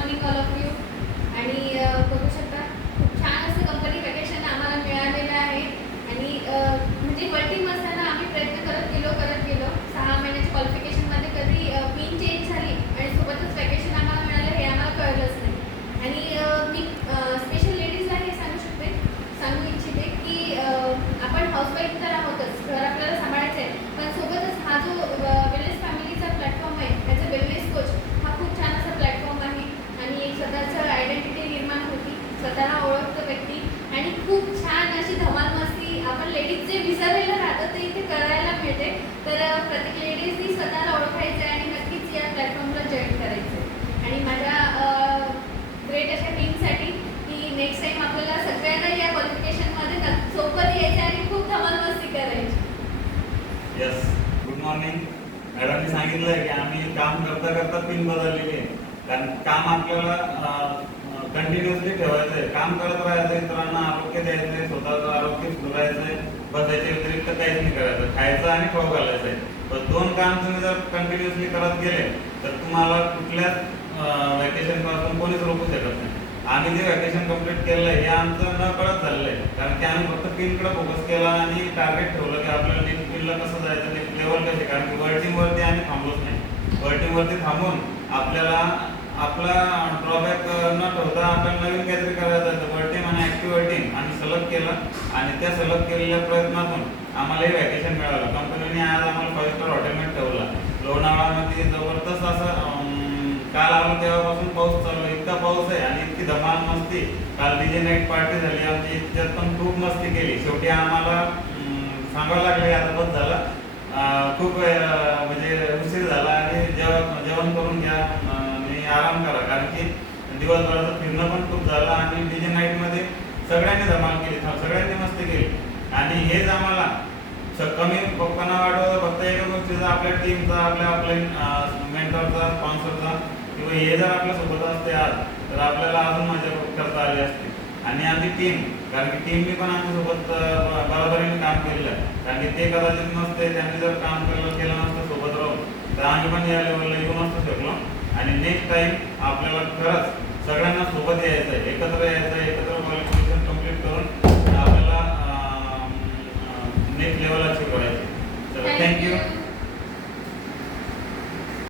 Morning all of you. आणि बघू शकता खूप छान असं कंपनी व्हॅकेशन आम्हाला मिळालेलं आहे. आणि म्हणजे वर्किंग असताना आम्ही प्रयत्न करत गेलो 6 महिन्याच्या क्वालिफिकेशनमध्ये कधी पिन चेंज झाली आणि सोबतच व्हॅकेशन आम्हाला मिळालं हे आम्हाला कळलंच नाही. आणि मी स्पेशल लेडीजला हे सांगू इच्छिते की आपण हाऊसवाईफ तर आहोतच, घर आपल्याला सांभाळायचं आहे, पण सोबतच हा जो वेलनेस फॅमिलीचा प्लॅटफॉर्म आहे त्याचा वेलनेस कोच हा खूप छान असा प्लॅटफॉर्म आहे. आणि एक स्वतःचं आयडेंटिटी निर्माण होती, स्वतःला ओळखतं व्यक्ती आणि खूप छान अशी धमाल मस्ती आपण लेडीज जे विसरलेलं राहतं ते इथे करायला मिळते. तर प्रत्येक लेडीजनी स्वतःला ओळखायचं आहे आणि नक्कीच या प्लॅटफॉर्मला जॉईन करायचं आहे. आणि माझ्या ग्रेट अशा टीमसाठी की नेक्स्ट टाईम आपल्याला सगळ्यांना या क्वालिफिकेशनमध्ये सोबत यायचं आणि खूप धमाल मस्ती करायची. Yes, good morning. मॅडमनी सांगितलं आहे की आम्ही काम करता करता पिन बदललेली आहे, कारण काम आपल्याला कंटिन्युअसली ठेवायचं आहे, काम करत राहायचं, इतरांना आरोग्य द्यायचं आहे, स्वतःचं आरोग्य सुधारायचं आहे, बसायच्या व्यतिरिक्त काहीच नाही करायचं, खायचं आणि खाऊ घालायचं आहे. पण 2 काम तुम्ही जर कंटिन्युअसली करत गेले तर तुम्हाला कुठल्याच व्हॅकेशनपासून कोणीच रोखू शकत नाही. आम्ही जे व्हॅकेशन कंप्लीट केलं आहे हे आमचं न कळत झालेलं आहे, कारण की आम्ही फक्त पिनकडे फोकस केला आणि टार्गेट ठेवलं की आपल्याला नेक्स्ट पिनला कसं जायचं, नेक्स्ट लेवल कसे, कारण की वर्ल्ड आम्ही थांबलोच नाही. वर्ल्ड थांबून आपल्याला आपला ड्रॉबॅक न ठेवता आपल्याला नवीन काहीतरी करायचं आहे. वर्ल्ड आणि ॲक्टिव्ह आणि सलग केलं आणि त्या सलग केलेल्या प्रयत्नातून आम्हाला हे व्हॅकेशन मिळालं. कंपनीने आज आम्हाला 5 स्टार हॉटेलमध्ये ठेवलं. लोणावळ्यामध्ये जबरदस्त असं काल आलो तेव्हापासून पाऊस चालू आहे, इतका पाऊस आहे आणि इतकी धमाल मस्ती. काल डीजे नाईट पार्टी झाली आमची, त्यात पण खूप मस्ती केली. शेवटी आम्हाला सांगावं लागलं आता बस झालं, खूप म्हणजे उशीर झाला आणि जेवण करून घ्या आणि आराम करा, कारण की दिवसभराचं फिरणं पण खूप झालं आणि डीजे नाईटमध्ये सगळ्यांनी धमाल केली, सगळ्यांनी मस्ती केली. आणि हेच आम्हाला कमी पप्पांना वाटतं फक्त एका गोष्टीचा, आपल्या टीमचा, आपल्या मेंटरचा, स्पॉन्सरचा, किंवा हे जर आपल्यासोबत असते आज तर आपल्याला अजून मजा करता आली असते. आणि आमची टीम, कारण की टीमनी पण आमच्यासोबत बरोबरीने काम केलेलं आहे, कारण की ते कदाचित नसते, त्यांनी जर काम केलं नसतं सोबत राहून तर आम्ही पण या लेवलला येऊ नसतो शकलो. आणि नेक्स्ट टाईम आपल्याला खरंच सगळ्यांना सोबत यायचं आहे, एकत्र यायचं आहे.